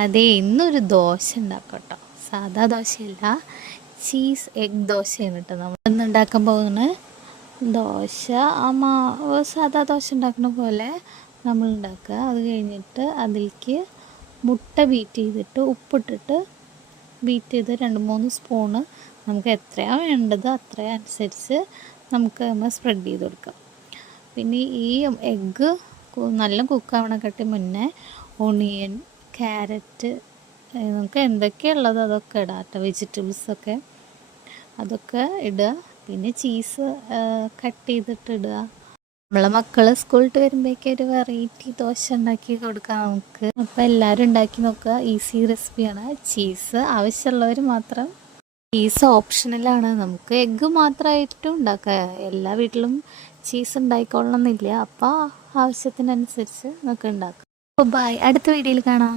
അതെ, ഇന്നൊരു ദോശ ഉണ്ടാക്കാം കേട്ടോ. സാധാ ദോശയല്ല, ചീസ് എഗ് ദോശയാണ് കേട്ടോ നമ്മൾ ഇന്ന് ഉണ്ടാക്കാൻ പോകുന്നത്. ദോശ സാധാ ദോശ ഉണ്ടാക്കുന്ന പോലെ നമ്മൾ ഉണ്ടാക്കുക. അത് കഴിഞ്ഞിട്ട് അതിലേക്ക് മുട്ട ബീറ്റ് ചെയ്തിട്ട് ഉപ്പിട്ടിട്ട് ബീറ്റ് ചെയ്ത് 2-3 സ്പൂണ് നമുക്ക് എത്രയാണ് വേണ്ടത് അത്ര അനുസരിച്ച് നമുക്ക് നമ്മൾ സ്പ്രെഡ് ചെയ്ത് കൊടുക്കാം. പിന്നെ ഈ എഗ്ഗ് നല്ല കുക്കാവണക്കാട്ടി മുന്നേ ഓണിയൻ, ക്യാരറ്റ്, നമുക്ക് എന്തൊക്കെയുള്ളത് അതൊക്കെ ഇടാം കേട്ടോ. വെജിറ്റബിൾസൊക്കെ അതൊക്കെ ഇടുക. പിന്നെ ചീസ് കട്ട് ചെയ്തിട്ട് ഇടുക. നമ്മളെ മക്കൾ സ്കൂളിട്ട് വരുമ്പോഴേക്കും ഒരു വെറൈറ്റി ദോശ ഉണ്ടാക്കി കൊടുക്കാം നമുക്ക്. അപ്പോൾ എല്ലാവരും ഉണ്ടാക്കി നോക്കുക. ഈസി റെസിപ്പിയാണ്. ചീസ് ആവശ്യമുള്ളവർ മാത്രം. ചീസ് ഓപ്ഷണലാണ്. നമുക്ക് എഗ്ഗ് മാത്രമായിട്ടും ഉണ്ടാക്കാം. എല്ലാ വീട്ടിലും ചീസ് ഉണ്ടായിക്കൊള്ളണമെന്നില്ല. അപ്പോൾ ആവശ്യത്തിനനുസരിച്ച് നമുക്ക് ഉണ്ടാക്കാം. അപ്പോൾ ബൈ, അടുത്ത വീഡിയോയിൽ കാണാം.